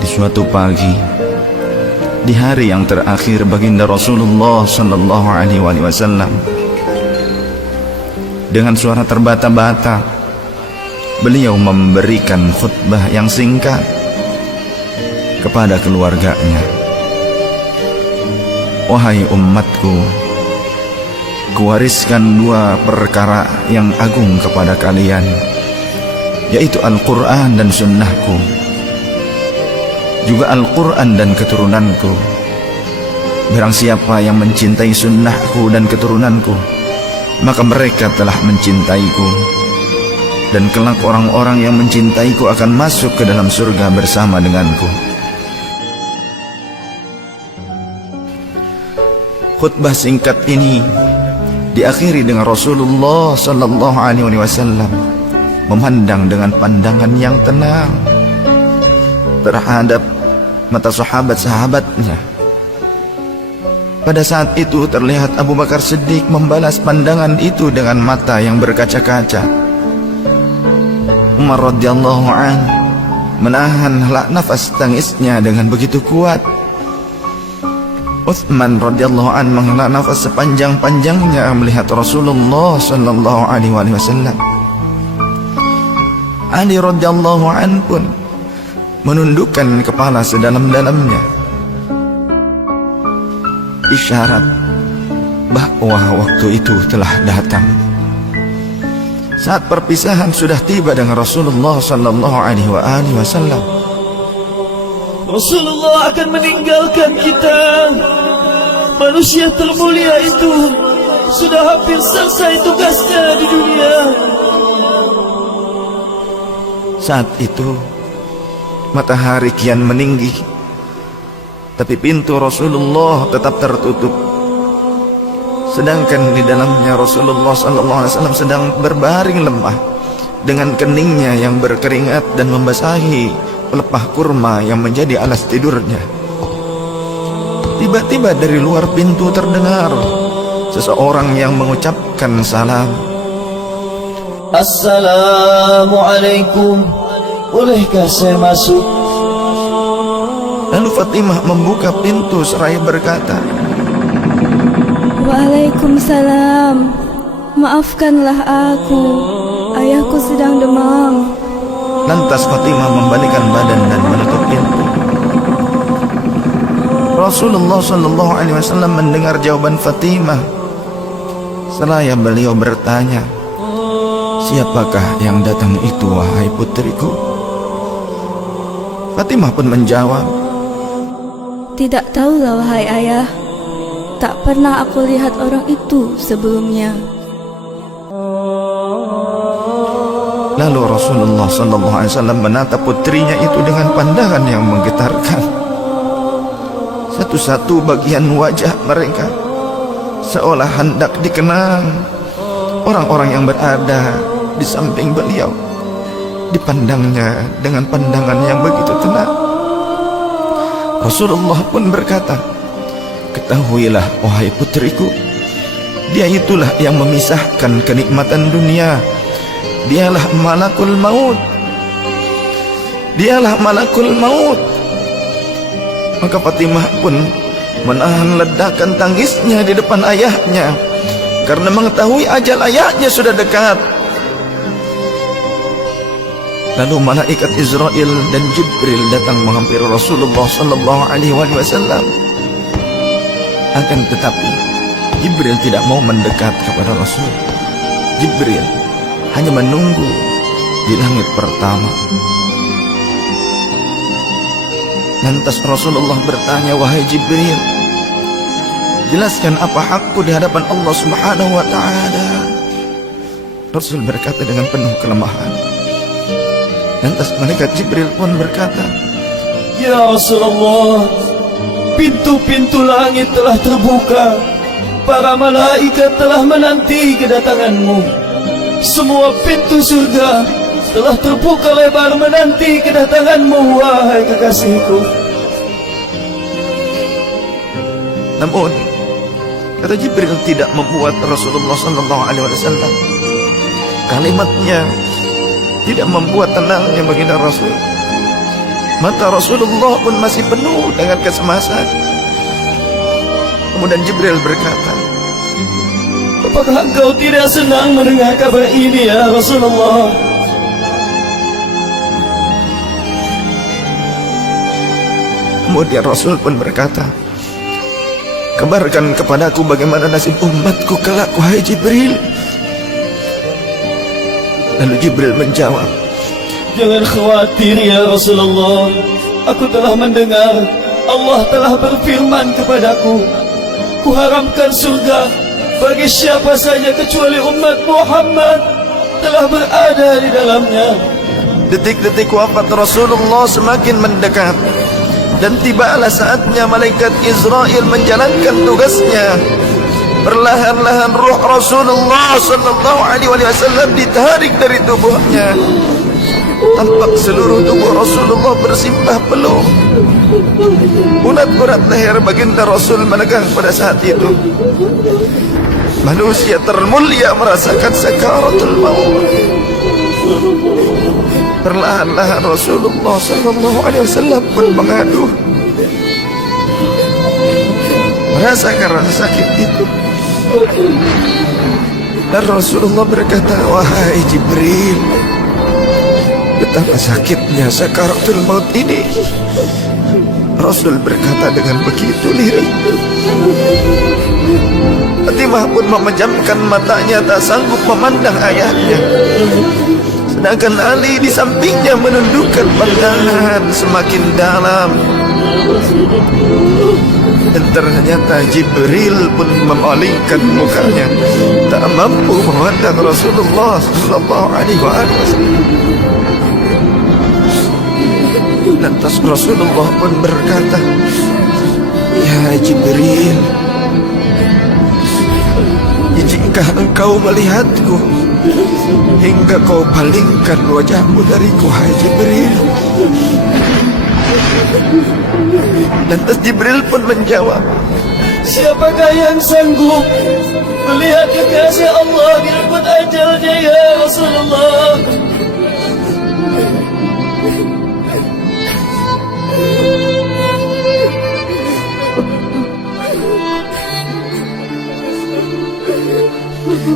Di suatu pagi, di hari yang terakhir baginda Rasulullah sallallahu alaihi wasallam, dengan suara terbata-bata beliau memberikan khutbah yang singkat kepada keluarganya. Wahai umatku, kuwariskan dua perkara yang agung kepada kalian, yaitu Al-Quran dan sunnahku, juga Al-Quran dan keturunanku. Barang siapa yang mencintai sunnahku dan keturunanku, maka mereka telah mencintaiku, dan kelak orang-orang yang mencintaiku akan masuk ke dalam surga bersama denganku. Khutbah singkat ini diakhiri dengan Rasulullah sallallahu alaihi wasallam memandang dengan pandangan yang tenang terhadap mata sahabat-sahabatnya. Pada saat itu terlihat Abu Bakar Siddiq membalas pandangan itu dengan mata yang berkaca-kaca. Umar radhiyallahu an menahan nafas tangisnya dengan begitu kuat. Utsman radhiyallahu an menghela nafas sepanjang-panjangnya melihat Rasulullah sallallahu alaihi wasallam. Ali radhiyallahu an pun menundukkan kepala sedalam-dalamnya, isyarat bahwa waktu itu telah datang. Saat perpisahan sudah tiba dengan Rasulullah sallallahu alaihi wasallam. Rasulullah akan meninggalkan kita. Manusia termulia itu sudah hampir selesai tugasnya di dunia. Saat itu matahari kian meninggi, tapi pintu Rasulullah tetap tertutup. Sedangkan di dalamnya Rasulullah SAW sedang berbaring lemah dengan keningnya yang berkeringat dan membasahi pelepah kurma yang menjadi alas tidurnya. Tiba-tiba dari luar pintu terdengar seseorang yang mengucapkan salam. Assalamualaikum, bolehkah saya masuk? Lalu Fatimah membuka pintu seraya berkata, Waalaikumsalam, maafkanlah aku, ayahku sedang demam. Lantas Fatimah membalikkan badan dan menutup pintu. Rasulullah sallallahu alaihi wasallam mendengar jawaban Fatimah. Seraya beliau bertanya, siapakah yang datang itu, wahai putriku? Fatimah pun menjawab, Tidak tahulah wahai ayah, tak pernah aku lihat orang itu sebelumnya. Lalu Rasulullah sallallahu alaihi wasallam menatap putrinya itu dengan pandangan yang menggetarkan. Satu-satu bagian wajah mereka seolah hendak dikenang. Orang-orang yang berada di samping beliau dipandangnya dengan pandangan yang begitu tenang. Rasulullah pun berkata, ketahuilah wahai putriku, dia itulah yang memisahkan kenikmatan dunia. Dialah malakul maut. Dialah malakul maut. Maka Fatimah pun menahan ledakan tangisnya di depan ayahnya karena mengetahui ajal ayahnya sudah dekat. Lalu malaikat Israel dan Jibril datang menghampiri Rasulullah sallallahu alaihi wasallam. Akan tetapi Jibril tidak mau mendekat kepada Rasul. Jibril hanya menunggu di langit pertama. Lantas Rasulullah bertanya, wahai Jibril, jelaskan apa hakku di hadapan Allah Subhanahu wa ta'ala. Rasul berkata dengan penuh kelemahan. Lantas malaikat Jibril pun berkata, Ya Rasulullah, pintu-pintu langit telah terbuka. Para malaikat telah menanti kedatanganmu. Semua pintu surga telah terbuka lebar menanti kedatanganmu, wahai kekasihku. namun kata Jibril tidak membuat Rasulullah SAW. Kalimatnya tidak membuat tenangnya baginda Rasul. Mata Rasulullah pun masih penuh dengan kecemasan. Kemudian Jibril berkata, apakah engkau tidak senang mendengar kabar ini ya Rasulullah? Kemudian Rasul pun berkata, kabarkan kepadaku bagaimana nasib umatku kelak, wahai Jibril. Lalu Jibril menjawab, jangan khawatir ya Rasulullah. Aku telah mendengar Allah telah berfirman kepadaku, kuharamkan surga bagi siapa saja kecuali umat Muhammad telah berada di dalamnya. detik-detik wafat Rasulullah semakin mendekat, dan tibalah saatnya malaikat Israel menjalankan tugasnya. Perlahan-lahan ruh Rasulullah sallallahu alaihi wasallam ditarik dari tubuhnya. Tampak seluruh tubuh Rasulullah bersimpah peluh. Urat-urat leher baginda Rasul menegang pada saat itu. Manusia termulia merasakan sakaratul maut. Perlahan-lahan Rasulullah sallallahu alaihi wasallam pun mengaduh, merasakan rasa sakit itu. Dan Rasulullah berkata, wahai Jibril, betapa sakitnya sakaratul maut ini. Rasul berkata dengan begitu lirik. Fatimah pun memejamkan matanya, tak sanggup memandang ayahnya. Sedangkan Ali di sampingnya menundukkan pandangan semakin dalam. Dan ternyata Jibril pun memalingkan mukanya, tak mampu memandang Rasulullah sallallahu alaihi wasallam. Lantas Rasulullah pun berkata, ya Jibril, jika engkau melihatku hingga kau palingkan wajahmu dariku, hai Jibril. Lantas Jibril pun menjawab, siapakah yang sanggup melihat kekasih Allah direbut ajalnya ya Rasulullah?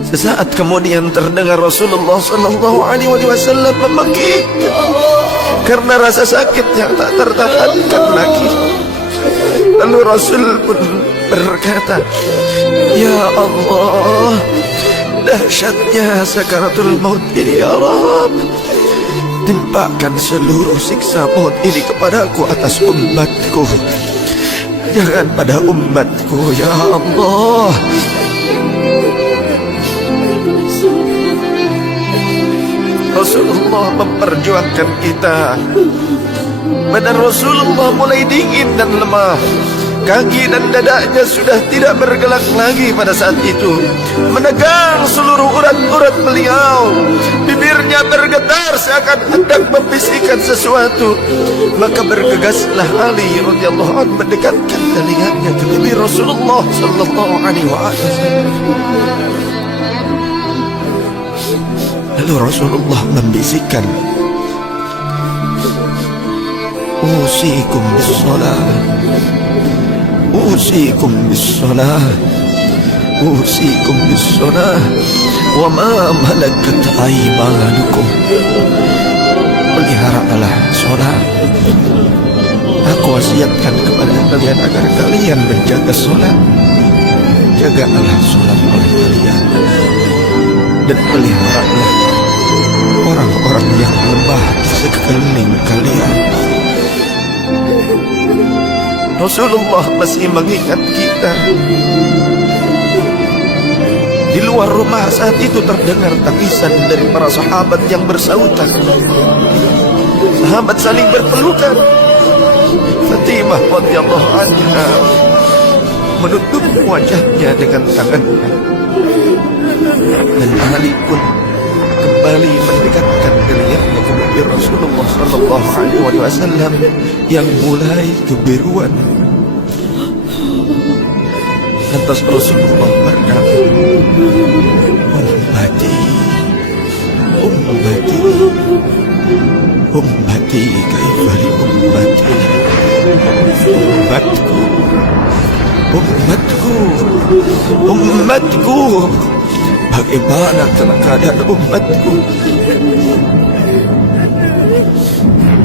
sesaat kemudian terdengar Rasulullah sallallahu alaihi wasallam membekik karena rasa sakit yang tak tertahankan lagi. Lalu Rasul pun berkata, ya Allah, dahsyatnya sakaratul maut ini ya Rabb. Timpakan seluruh siksa maut ini kepadaku atas umatku, jangan pada umatku ya Allah. Rasulullah memperjuangkan kita. Badan Rasulullah mulai dingin dan lemah. Kaki dan dadanya sudah tidak bergerak lagi pada saat itu. Menegang seluruh urat-urat beliau. Bibirnya bergetar seakan hendak membisikkan sesuatu. Maka bergegaslah Ali radhiyallahu anhu mendekatkan telinganya ke bibir Rasulullah sallallahu alaihi wasallam. Lalu Rasulullah membisikkan, usikum bis-shalah, usikum bis-shalah, usikum bis-shalah, wa ma malakat aymanukum. Peliharalah sholat. Aku wasiatkan kepada kalian agar kalian menjaga sholat. Jagalah sholat oleh kalian, dan peliharalah orang-orang yang lemah di sekeliling kalian. Rasulullah masih mengingat kita. Di luar rumah saat itu terdengar tangisan dari para sahabat yang bersautan. Sahabat saling berpelukan. Fatimah radhiyallahu anha menutup wajahnya dengan tangannya, dan Ali pun kembali mendekatkan dirinya ke bibir Rasulullah sallallahu alaihi wasallam yang mulai kebiruan. Lantas Rasulullah berkata, ummati, ummati, ummati, kaifa li ummati. Umatku, umatku, umatku. Bagaimana keadaan umatku?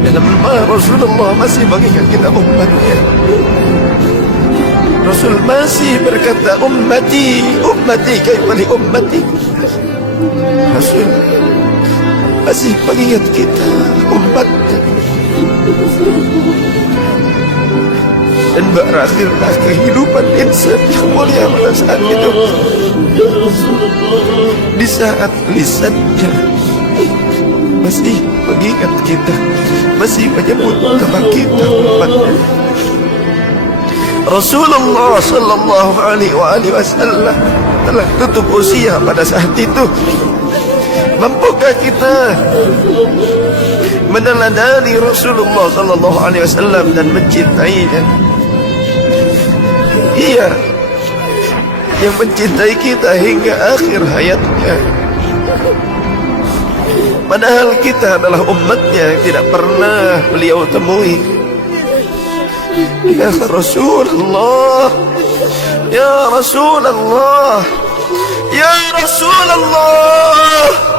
Dalam Rasulullah masih bagikan kita umatnya. Rasul masih berkata, ummati, ummati, kaifali ummati. Rasul masih mengingat kita umatnya. Dan berakhirlah kehidupan insan yang mulia pada saat itu. Di saat lisannya masih mengingat kita, masih menyebut nama kita umatnya. Rasulullah sallallahu alaihi wasallam telah tutup usia pada saat itu. Mampukah kita meneladani Rasulullah sallallahu alaihi wasallam dan mencintainya? Ia yang mencintai kita hingga akhir hayatnya. Padahal kita adalah umatnya yang tidak pernah beliau temui. Ya Rasulullah, ya Rasulullah, ya Rasulullah.